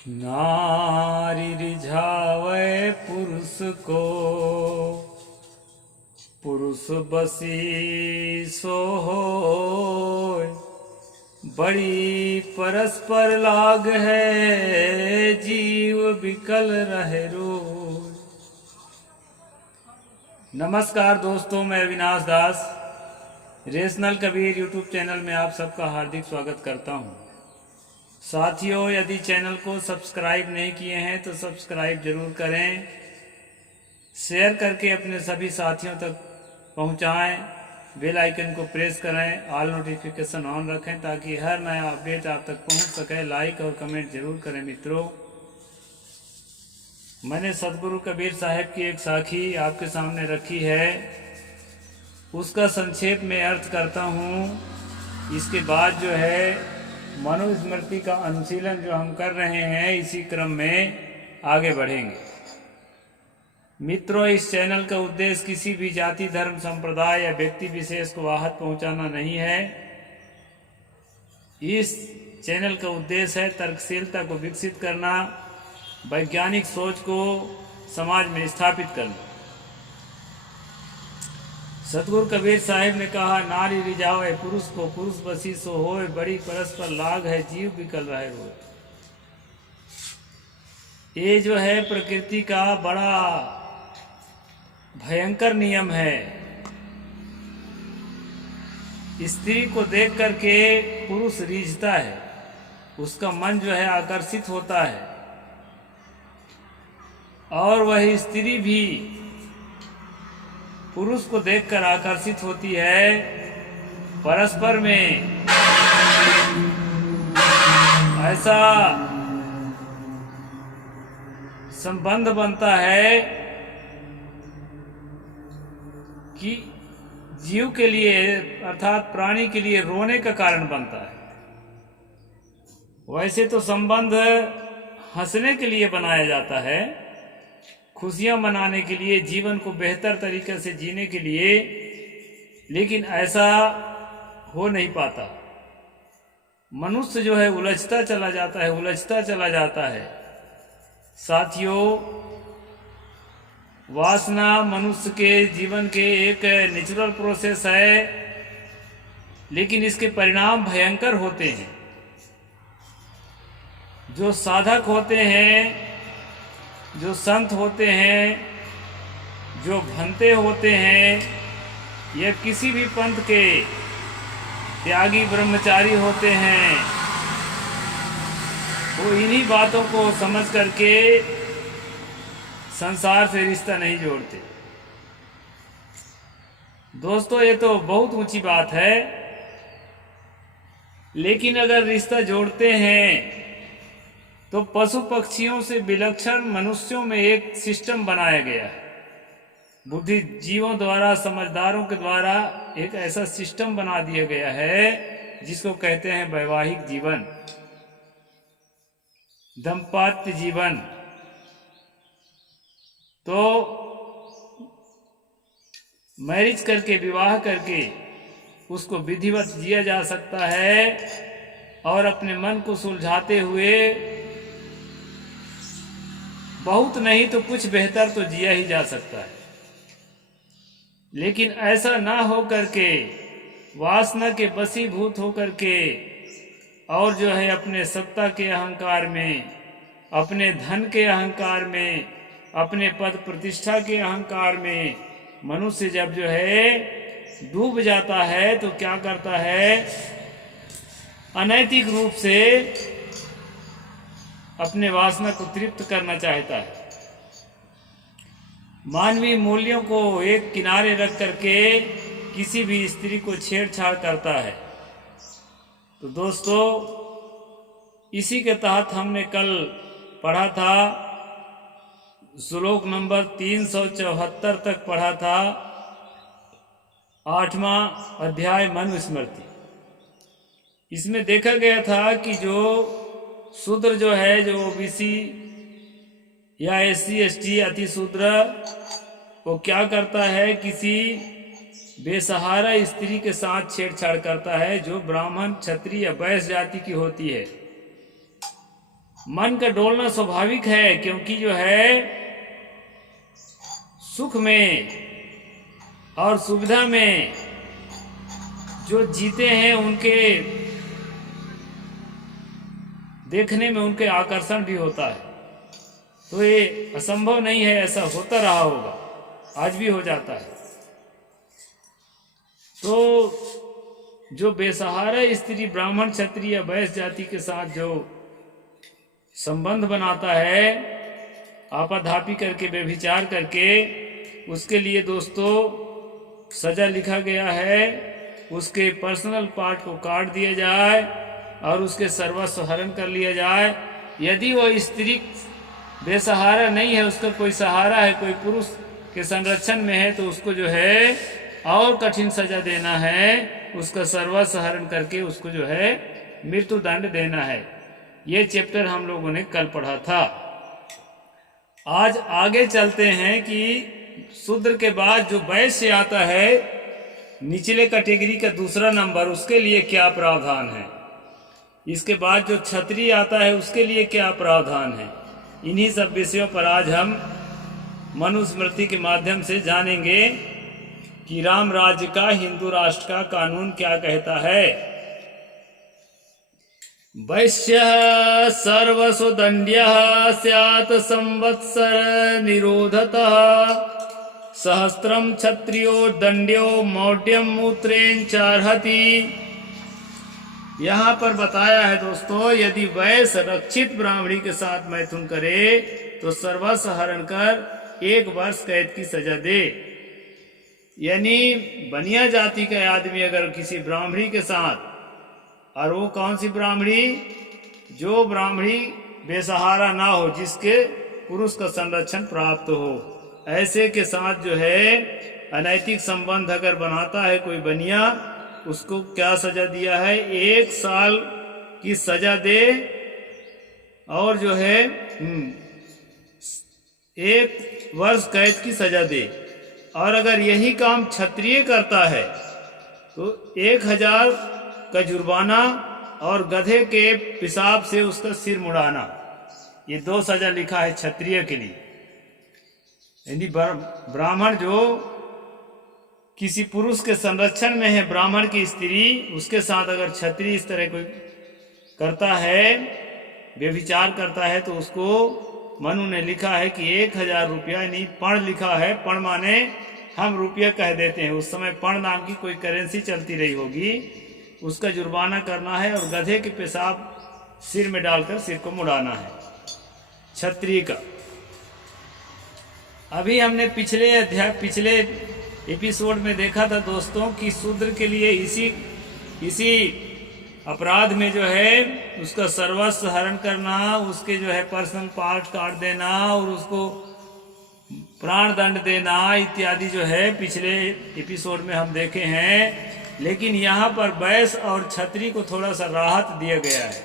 नारी रिझावे पुरुष को, पुरुष बसी सो होय। बड़ी परस्पर लाग है, जीव विकल रहे रोय। नमस्कार दोस्तों, मैं अविनाश दास रेशनल कबीर यूट्यूब चैनल में आप सबका हार्दिक स्वागत करता हूं। साथियों, यदि चैनल को सब्सक्राइब नहीं किए हैं तो सब्सक्राइब जरूर करें, शेयर करके अपने सभी साथियों तक पहुंचाएं, बेल आइकन को प्रेस करें, ऑल नोटिफिकेशन ऑन रखें ताकि हर नया अपडेट आप तक पहुंच सके। लाइक और कमेंट जरूर करें मित्रों। मैंने सतगुरु कबीर साहब की एक साखी आपके सामने रखी है, उसका संक्षेप में अर्थ करता हूँ। इसके बाद जो है मनुस्मृति का अनुशीलन जो हम कर रहे हैं, इसी क्रम में आगे बढ़ेंगे। मित्रों, इस चैनल का उद्देश्य किसी भी जाति, धर्म, संप्रदाय या व्यक्ति विशेष को आहत पहुंचाना नहीं है। इस चैनल का उद्देश्य है तर्कशीलता को विकसित करना, वैज्ञानिक सोच को समाज में स्थापित करना। सतगुरु कबीर साहिब ने कहा, नारी रिझावे पुरुष को, पुरुष बसी सो होय। बड़ी परस्पर लाग है, जीव विकल रहे रोय। ये जो है प्रकृति का बड़ा भयंकर नियम है। स्त्री को देख करके पुरुष रीझता है, उसका मन जो है आकर्षित होता है, और वही स्त्री भी पुरुष को देखकर आकर्षित होती है। परस्पर में ऐसा संबंध बनता है कि जीव के लिए अर्थात प्राणी के लिए रोने का कारण बनता है। वैसे तो संबंध हंसने के लिए बनाया जाता है, खुशियां मनाने के लिए, जीवन को बेहतर तरीके से जीने के लिए, लेकिन ऐसा हो नहीं पाता। मनुष्य जो है उलझता चला जाता है, उलझता चला जाता है। साथियों, वासना मनुष्य के जीवन के एक नेचुरल प्रोसेस है, लेकिन इसके परिणाम भयंकर होते हैं। जो साधक होते हैं, जो संत होते हैं, जो भंते होते हैं, या किसी भी पंथ के त्यागी ब्रह्मचारी होते हैं, वो इन्हीं बातों को समझ करके संसार से रिश्ता नहीं जोड़ते। दोस्तों, ये तो बहुत ऊंची बात है, लेकिन अगर रिश्ता जोड़ते हैं तो पशु पक्षियों से विलक्षण मनुष्यों में एक सिस्टम बनाया गया है। बुद्धिजीवों द्वारा, समझदारों के द्वारा एक ऐसा सिस्टम बना दिया गया है जिसको कहते हैं वैवाहिक जीवन, दाम्पत्य जीवन। तो मैरिज करके, विवाह करके उसको विधिवत जिया जा सकता है, और अपने मन को सुलझाते हुए बहुत नहीं तो कुछ बेहतर तो जिया ही जा सकता है। लेकिन ऐसा ना हो करके, वासना के वशीभूत हो करके, और जो है अपने सत्ता के अहंकार में, अपने धन के अहंकार में, अपने पद प्रतिष्ठा के अहंकार में मनुष्य जब जो है डूब जाता है तो क्या करता है, अनैतिक रूप से अपने वासना को तृप्त करना चाहता है। मानवीय मूल्यों को एक किनारे रख करके किसी भी स्त्री को छेड़छाड़ करता है। तो दोस्तों, इसी के तहत हमने कल पढ़ा था, श्लोक नंबर 374 तक पढ़ा था, 8वां अध्याय मनुस्मृति। इसमें देखा गया था कि जो शूद्र जो है, जो ओबीसी या SC ST अति शूद्र, वो क्या करता है, किसी बेसहारा स्त्री के साथ छेड़छाड़ करता है जो ब्राह्मण, क्षत्रिय या वैश्य जाति की होती है। मन का डोलना स्वाभाविक है, क्योंकि जो है सुख में और सुविधा में जो जीते हैं उनके देखने में उनके आकर्षण भी होता है। तो ये असंभव नहीं है, ऐसा होता रहा होगा, आज भी हो जाता है। तो जो बेसहारा स्त्री ब्राह्मण क्षत्रिय या वैश्य जाति के साथ जो संबंध बनाता है आपाधापी करके, व्यभिचार करके, उसके लिए दोस्तों सजा लिखा गया है। उसके पर्सनल पार्ट को काट दिया जाए और उसके सर्वस्व हरण कर लिया जाए। यदि वो स्त्री बेसहारा नहीं है, उसका कोई सहारा है, कोई पुरुष के संरक्षण में है, तो उसको जो है और कठिन सजा देना है, उसका सर्वस्व हरण करके उसको जो है मृत्यु दंड देना है। ये चैप्टर हम लोगों ने कल पढ़ा था। आज आगे चलते हैं कि शूद्र के बाद जो वैश्य आता है, निचले कैटेगरी का दूसरा नंबर, उसके लिए क्या प्रावधान है। इसके बाद जो क्षत्रिय आता है उसके लिए क्या प्रावधान है। इन्हीं सब विषयों पर आज हम मनुस्मृति के माध्यम से जानेंगे कि राम राज्य का, हिंदू राष्ट्र का कानून क्या कहता है। वैश्य सर्वस्व दंड्य स्यात् संवत्सर निरोधतः सहस्त्रम क्षत्रियो दंड्यो मौढ़्यम मूत्रेण चार्हति। यहाँ पर बताया है दोस्तों, यदि वैश्य रक्षित ब्राह्मणी के साथ मैथुन करे तो सर्वस्व हरण कर 1 वर्ष कैद की सजा दे। यानी बनिया जाति का आदमी अगर किसी ब्राह्मणी के साथ, और वो कौन सी ब्राह्मणी, जो ब्राह्मणी बेसहारा ना हो, जिसके पुरुष का संरक्षण प्राप्त हो, ऐसे के साथ जो है अनैतिक संबंध अगर बनाता है कोई बनिया, उसको क्या सजा दिया है, 1 साल की सजा दे और जो है 1 वर्ष कैद की सजा दे। और अगर यही काम क्षत्रिय करता है तो 1000 का जुर्माना और गधे के पेशाब से उसका सिर मुड़ाना। ये 2 सजा लिखा है क्षत्रिय के लिए। यदि ब्राह्मण जो किसी पुरुष के संरक्षण में है, ब्राह्मण की स्त्री, उसके साथ अगर क्षत्रिय इस तरह कोई करता है, व्यभिचार करता है, तो उसको मनु ने लिखा है कि 1000 रुपया, यानी पण लिखा है, पण माने हम रुपया कह देते हैं, उस समय पण नाम की कोई करेंसी चलती रही होगी, उसका जुर्माना करना है और गधे के पेशाब सिर में डालकर सिर को मुड़ाना है क्षत्रिय का। अभी हमने पिछले एपिसोड में देखा था दोस्तों कि शूद्र के लिए इसी अपराध में जो है उसका सर्वस्व हरण करना, उसके जो है पर्सनल पार्ट काट देना और उसको प्राण दंड देना इत्यादि जो है पिछले एपिसोड में हम देखे हैं। लेकिन यहाँ पर वैश्य और क्षत्रिय को थोड़ा सा राहत दिया गया है।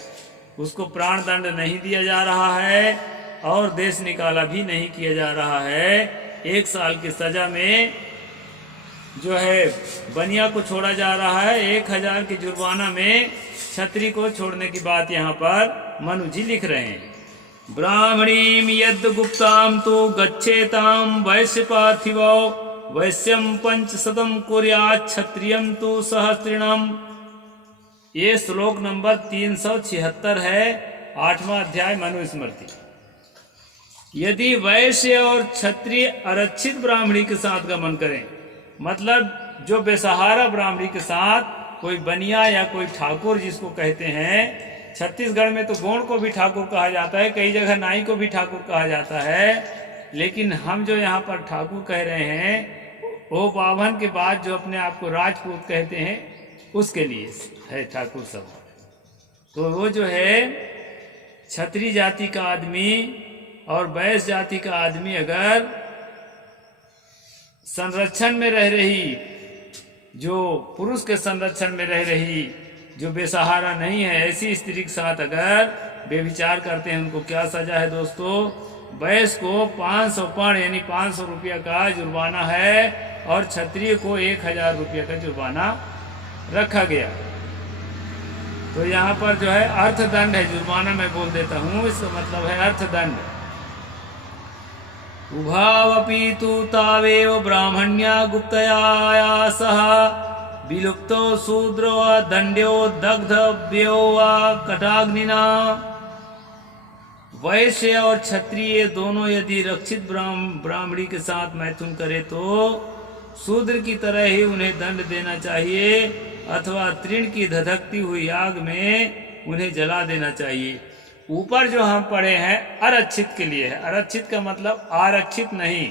उसको प्राण दंड नहीं दिया जा रहा है और देश निकाला भी नहीं किया जा रहा है। 1 साल की सजा में जो है बनिया को छोड़ा जा रहा है। 1000 के जुर्माना में क्षत्रिय को छोड़ने की बात यहाँ पर मनु जी लिख रहे हैं। ब्राह्मणीम यद गुप्ताम तो गच्छेताम वैश्य पार्थिवो वैश्यम 500 कुर्यात् क्षत्रियम तो सहस्त्रिणम। ये श्लोक नंबर 376 है, 8वां अध्याय मनुस्मृति। यदि वैश्य और क्षत्रिय आरक्षित ब्राह्मणी के साथ गमन करें, मतलब जो बेसहारा ब्राह्मणी के साथ कोई बनिया या कोई ठाकुर जिसको कहते हैं, छत्तीसगढ़ में तो गोंड को भी ठाकुर कहा जाता है, कई जगह नाई को भी ठाकुर कहा जाता है, लेकिन हम जो यहाँ पर ठाकुर कह रहे हैं वो बावन के बाद जो अपने आप को राजपूत कहते हैं उसके लिए है ठाकुर सब। तो वो जो है क्षत्रिय जाति का आदमी और वैश्य जाति का आदमी अगर संरक्षण में रह रही, जो पुरुष के संरक्षण में रह रही, जो बेसहारा नहीं है, ऐसी स्त्री के साथ अगर बेविचार करते हैं, उनको क्या सजा है दोस्तों? वैश्य को 500 पण यानी 500 रुपया का जुर्माना है और क्षत्रिय को 1000 रुपया का जुर्माना रखा गया। तो यहाँ पर जो है अर्थदंड है, जुर्माना मैं बोल देता हूँ, इसका मतलब है अर्थदंड। उभावपि तु तावेव ब्राह्मण्या गुप्तया सह विलुप्तो शूद्रो दंड्यो दग्धव्यो वा कटाग्निना। वैश्य और क्षत्रिय दोनों यदि रक्षित ब्राह्मणी के साथ मैथुन करे तो शूद्र की तरह ही उन्हें दंड देना चाहिए, अथवा तृण की धधकती हुई आग में उन्हें जला देना चाहिए। ऊपर जो हम पढ़े हैं अरक्षित के लिए है। अरक्षित का मतलब आरक्षित नहीं,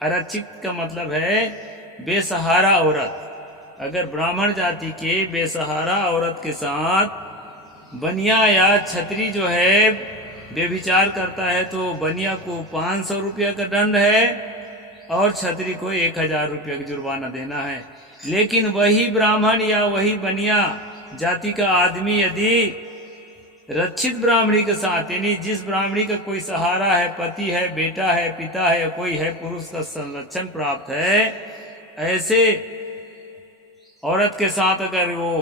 अरक्षित का मतलब है बेसहारा औरत। अगर ब्राह्मण जाति के बेसहारा औरत के साथ बनिया या छत्री जो है व्यभिचार करता है तो बनिया को 500 रुपया का दंड है और छत्री को 1000 रुपया का जुर्माना देना है। लेकिन वही ब्राह्मण या वही बनिया जाति का आदमी यदि रक्षित ब्राह्मणी के साथ, यानी जिस ब्राह्मणी का कोई सहारा है, पति है, बेटा है, पिता है, कोई है, पुरुष का संरक्षण प्राप्त है, ऐसे औरत के साथ अगर वो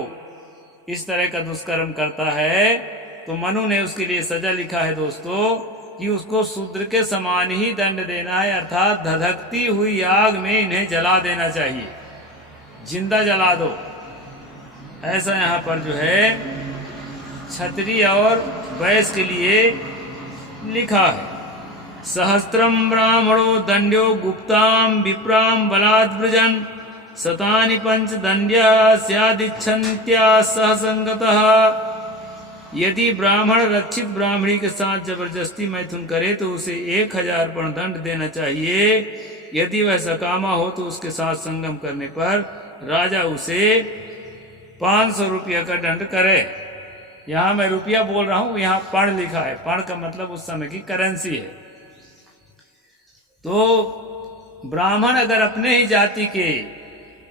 इस तरह का दुष्कर्म करता है तो मनु ने उसके लिए सजा लिखा है दोस्तों कि उसको शूद्र के समान ही दंड देना है, अर्थात धधकती हुई आग में इन्हें जला देना चाहिए, जिंदा जला दो। ऐसा यहाँ पर जो है क्षत्रिय और वैश्य के लिए लिखा है। सहस्त्रम ब्राह्मणो दंड्यो गुप्ताम विप्राम बलात् व्रजन् शतानि पंच दंड्या स्यादिच्छन्त्या सह संगतः। यदि ब्राह्मण रक्षित ब्राह्मणी के साथ जबरदस्ती मैथुन करे तो उसे 1000 पण दंड देना चाहिए। यदि वह सकामा हो तो उसके साथ संगम करने पर राजा उसे 500 रुपया का दंड करे। यहाँ मैं रुपया बोल रहा हूँ, यहाँ पण लिखा है। पण का मतलब उस समय की करेंसी है। तो ब्राह्मण अगर अपने ही जाति के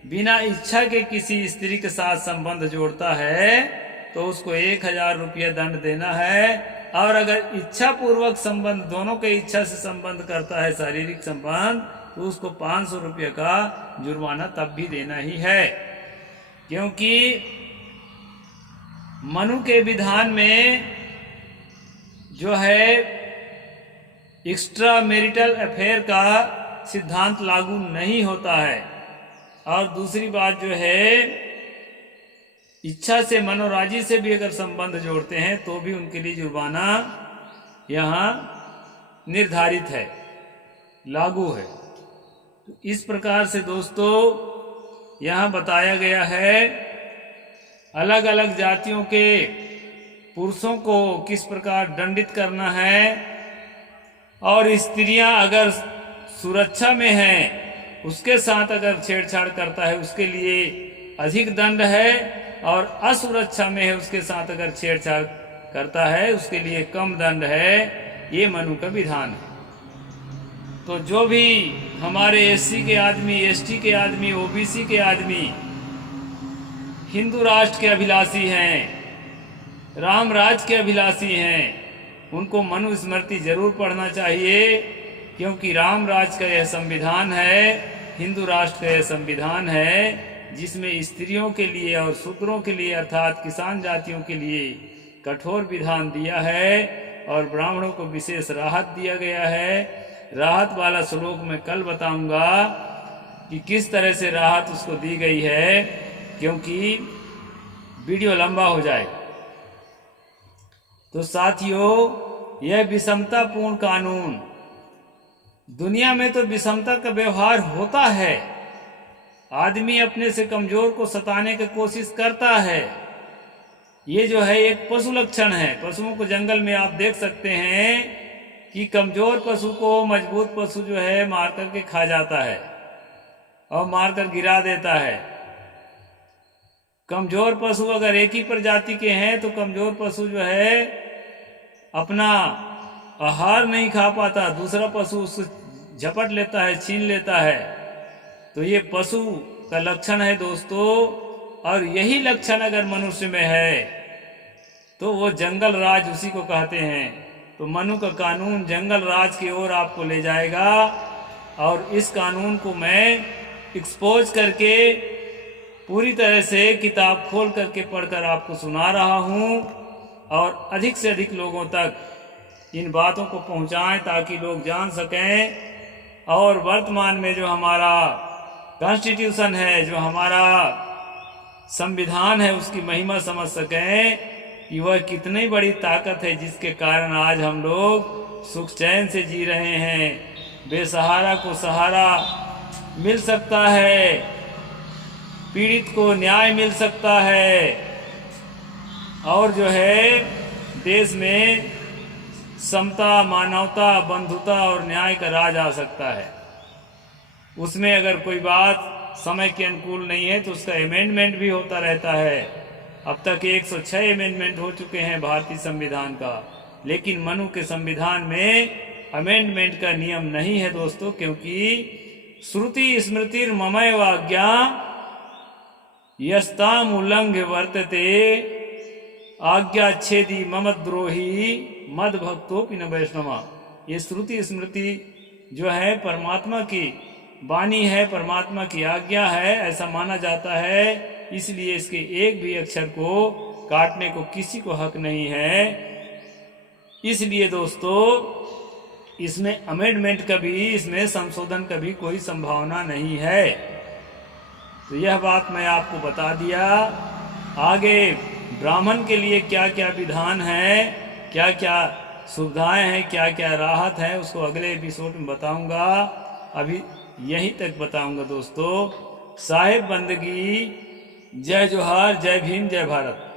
बिना इच्छा के किसी स्त्री के साथ संबंध जोड़ता है तो उसको 1000 रुपया दंड देना है। और अगर इच्छा पूर्वक संबंध, दोनों के इच्छा से संबंध करता है, शारीरिक संबंध, तो उसको 500 रुपये का जुर्माना तब भी देना ही है। क्योंकि मनु के विधान में जो है एक्स्ट्रा मैरिटल अफेयर का सिद्धांत लागू नहीं होता है। और दूसरी बात जो है, इच्छा से, मनोराजी से भी अगर संबंध जोड़ते हैं तो भी उनके लिए जुर्माना यहाँ निर्धारित है, लागू है। तो इस प्रकार से दोस्तों यहाँ बताया गया है अलग अलग जातियों के पुरुषों को किस प्रकार दंडित करना है। और स्त्रियां अगर सुरक्षा में हैं, उसके साथ अगर छेड़छाड़ करता है उसके लिए अधिक दंड है, और असुरक्षा में है उसके साथ अगर छेड़छाड़ करता है उसके लिए कम दंड है। ये मनु का विधान है। तो जो भी हमारे SC के आदमी, ST के आदमी, OBC के आदमी हिंदू राष्ट्र के अभिलाषी हैं, राम राज के अभिलाषी हैं, उनको मनुस्मृति जरूर पढ़ना चाहिए। क्योंकि राम राज का यह संविधान है, हिंदू राष्ट्र का यह संविधान है, जिसमें स्त्रियों के लिए और शूद्रों के लिए अर्थात किसान जातियों के लिए कठोर विधान दिया है और ब्राह्मणों को विशेष राहत दिया गया है। राहत वाला श्लोक मैं कल बताऊंगा कि किस तरह से राहत उसको दी गई है, क्योंकि वीडियो लंबा हो जाए। तो साथियों, यह विषमतापूर्ण कानून, दुनिया में तो विषमता का व्यवहार होता है, आदमी अपने से कमजोर को सताने की कोशिश करता है। ये जो है एक पशु लक्षण है। पशुओं को जंगल में आप देख सकते हैं कि कमजोर पशु को मजबूत पशु जो है मार करके खा जाता है और मारकर गिरा देता है। कमजोर पशु अगर एक ही प्रजाति के हैं तो कमजोर पशु जो है अपना आहार नहीं खा पाता, दूसरा पशु उसको झपट लेता है, छीन लेता है। तो ये पशु का लक्षण है दोस्तों। और यही लक्षण अगर मनुष्य में है तो वो जंगल राज उसी को कहते हैं। तो मनु का कानून जंगल राज की ओर आपको ले जाएगा। और इस कानून को मैं एक्सपोज करके पूरी तरह से किताब खोल करके पढ़कर आपको सुना रहा हूँ और अधिक से अधिक लोगों तक इन बातों को पहुँचाएं ताकि लोग जान सकें और वर्तमान में जो हमारा कॉन्स्टिट्यूशन है, जो हमारा संविधान है, उसकी महिमा समझ सकें कि वह कितनी बड़ी ताकत है जिसके कारण आज हम लोग सुख चैन से जी रहे हैं। बेसहारा को सहारा मिल सकता है, पीड़ित को न्याय मिल सकता है और जो है देश में समता, मानवता, बंधुता और न्याय का राज आ सकता है। उसमें अगर कोई बात समय के अनुकूल नहीं है तो उसका अमेंडमेंट भी होता रहता है। अब तक 106 अमेंडमेंट हो चुके हैं भारतीय संविधान का, लेकिन मनु के संविधान में अमेंडमेंट का नियम नहीं है दोस्तों, क्योंकि श्रुति स्मृतिर ममैव आज्ञा यस्ताम उल्लंघ्य वर्तते आज्ञा छेदी ममद्रोही मद भक्तोपि न वैष्णवा। ये श्रुति स्मृति जो है परमात्मा की वाणी है, परमात्मा की आज्ञा है, ऐसा माना जाता है। इसलिए इसके एक भी अक्षर को काटने को किसी को हक नहीं है। इसलिए दोस्तों इसमें अमेंडमेंट का भी, इसमें संशोधन का भी कोई संभावना नहीं है। तो यह बात मैं आपको बता दिया। आगे ब्राह्मण के लिए क्या क्या विधान है, क्या क्या सुविधाएं हैं, क्या क्या राहत है, उसको अगले एपिसोड में बताऊंगा। अभी यहीं तक बताऊंगा दोस्तों। साहिब बंदगी, जय जोहार, जय भीम, जय भारत।